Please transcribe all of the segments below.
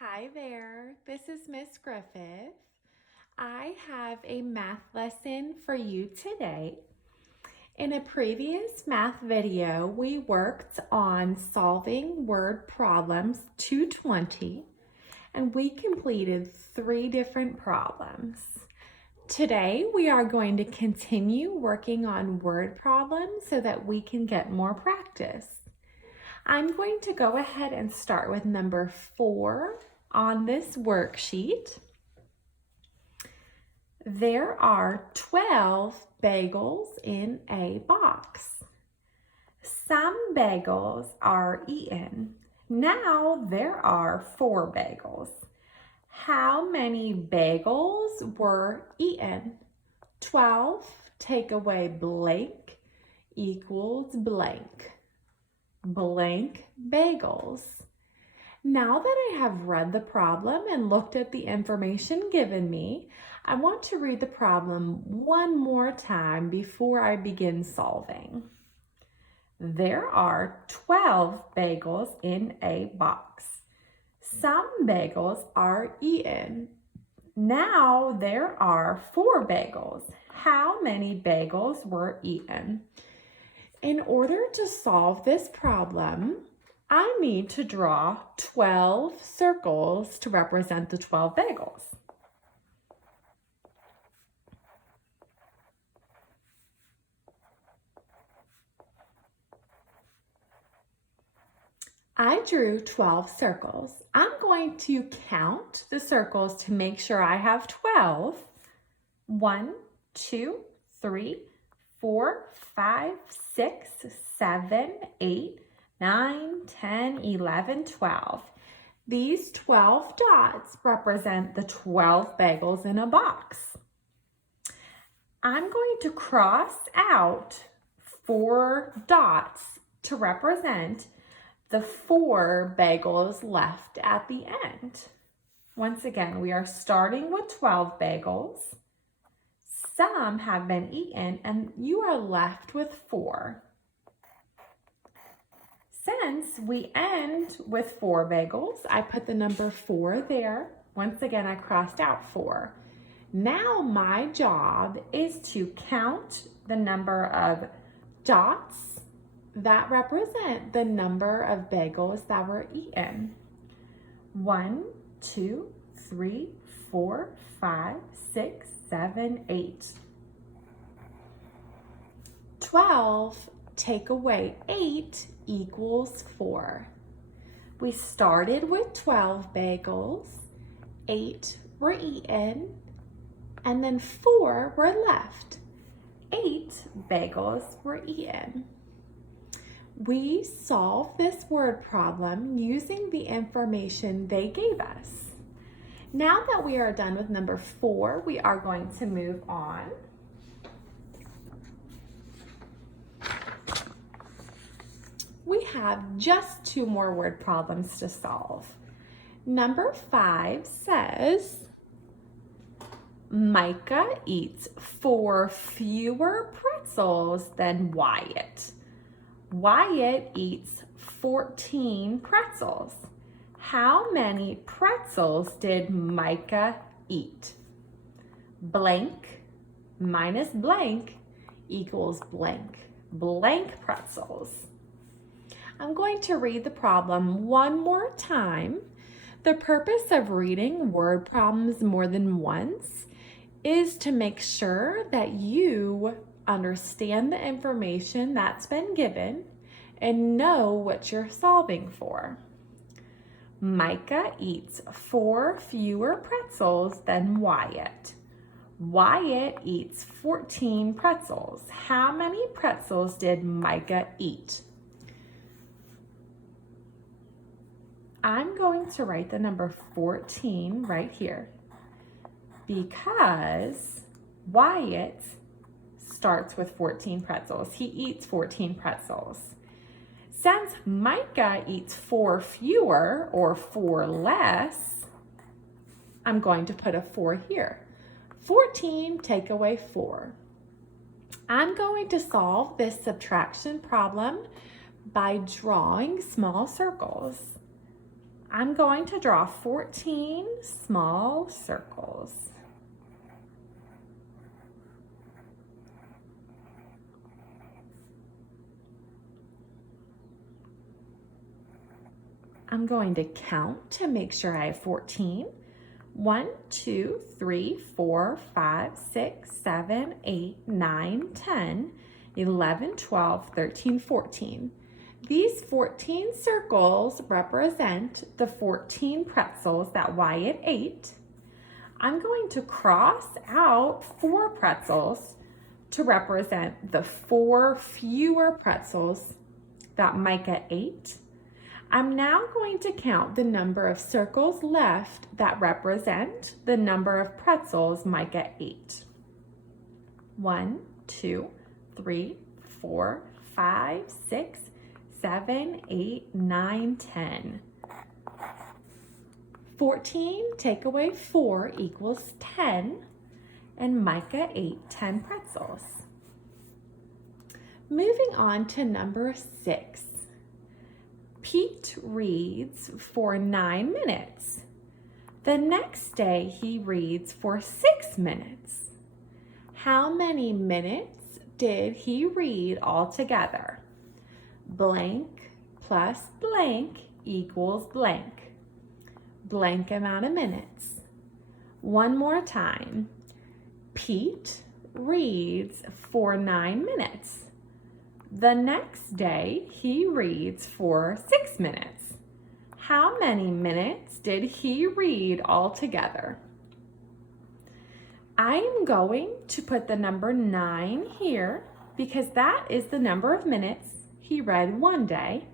Hi there, this is Miss Griffith. I have a math lesson for you today. In a previous math video, we worked on solving word problems 220 and we completed 3 different problems. Today, we are going to continue working on word problems so that we can get more practice. I'm going to go ahead and start with number 4 on this worksheet. There are 12 bagels in a box. Some bagels are eaten. Now there are 4 bagels. How many bagels were eaten? 12 take away blank equals blank. Blank bagels. Now that I have read the problem and looked at the information given me, I want to read the problem one more time before I begin solving. There are 12 bagels in a box. Some bagels are eaten. Now there are 4 bagels. How many bagels were eaten? In order to solve this problem, I need to draw 12 circles to represent the 12 bagels. I drew 12 circles. I'm going to count the circles to make sure I have 12. 1, 2, 3, 4, 5, 6, 7, 8, 9, 10, 11, 12. These 12 dots represent the 12 bagels in a box. I'm going to cross out 4 dots to represent the 4 bagels left at the end. Once again, we are starting with 12 bagels. Some have been eaten and you are left with 4. Since we end with 4 bagels, I put the number 4 there. Once again, I crossed out 4. Now my job is to count the number of dots that represent the number of bagels that were eaten. 1, 2, 3, 4, 5, 6, 7, 8. 12 take away 8 equals 4. We started with 12 bagels, 8 were eaten, and then 4 were left. 8 bagels were eaten. We solved this word problem using the information they gave us. Now that we are done with number 4, we are going to move on. We have just 2 more word problems to solve. Number 5 says, Micah eats 4 fewer pretzels than Wyatt. Wyatt eats 14 pretzels. How many pretzels did Micah eat? Blank minus blank equals blank. Blank pretzels. I'm going to read the problem one more time. The purpose of reading word problems more than once is to make sure that you understand the information that's been given and know what you're solving for. Micah eats 4 fewer pretzels than Wyatt. Wyatt eats 14 pretzels. How many pretzels did Micah eat? I'm going to write the number 14 right here because Wyatt starts with 14 pretzels. He eats 14 pretzels. Since Micah eats 4 fewer or 4 less, I'm going to put a 4 here. 14 take away 4. I'm going to solve this subtraction problem by drawing small circles. I'm going to draw 14 small circles. I'm going to count to make sure I have 14. 1, 2, 3, 4, 5, 6, 7, 8, 9, 10, 11, 12, 13, 14. These 14 circles represent the 14 pretzels that Wyatt ate. I'm going to cross out 4 pretzels to represent the 4 fewer pretzels that Micah ate. I'm now going to count the number of circles left that represent the number of pretzels Micah ate. 1, 2, 3, 4, 5, 6, 7, 8, 9, 10. 14 take away 4 equals 10, and Micah ate 10 pretzels. Moving on to number 6. Pete reads for 9 minutes. The next day he reads for 6 minutes. How many minutes did he read altogether? Blank plus blank equals blank. Blank amount of minutes. One more time. Pete reads for 9 minutes. The next day, he reads for 6 minutes. How many minutes did he read altogether? I am going to put the number 9 here because that is the number of minutes he read one day.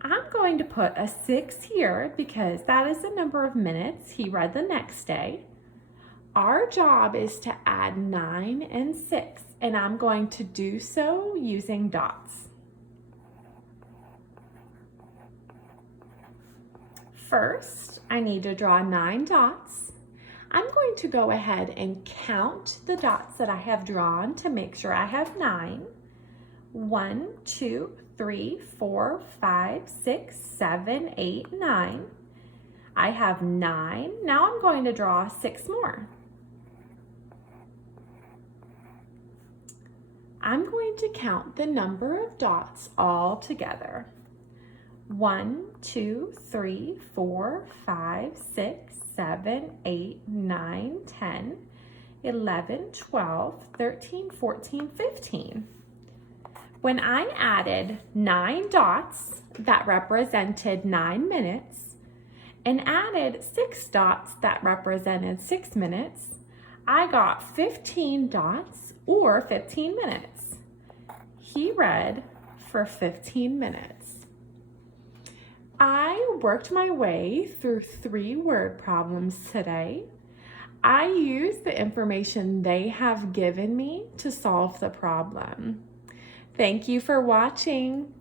I'm going to put a 6 here because that is the number of minutes he read the next day. Our job is to add 9 and 6, and I'm going to do so using dots. First, I need to draw 9 dots. I'm going to go ahead and count the dots that I have drawn to make sure I have 9. 1, 2, 3, 4, 5, 6, 7, 8, 9. I have 9. Now I'm going to draw 6 more. I'm going to count the number of dots all together. 1, 2, 3, 4, 5, 6, 7, 8, 9, 10, 11, 12, 13, 14, 15. When I added 9 dots that represented 9 minutes and added 6 dots that represented 6 minutes, I got 15 dots or 15 minutes. He read for 15 minutes. I worked my way through 3 word problems today. I used the information they have given me to solve the problem. Thank you for watching.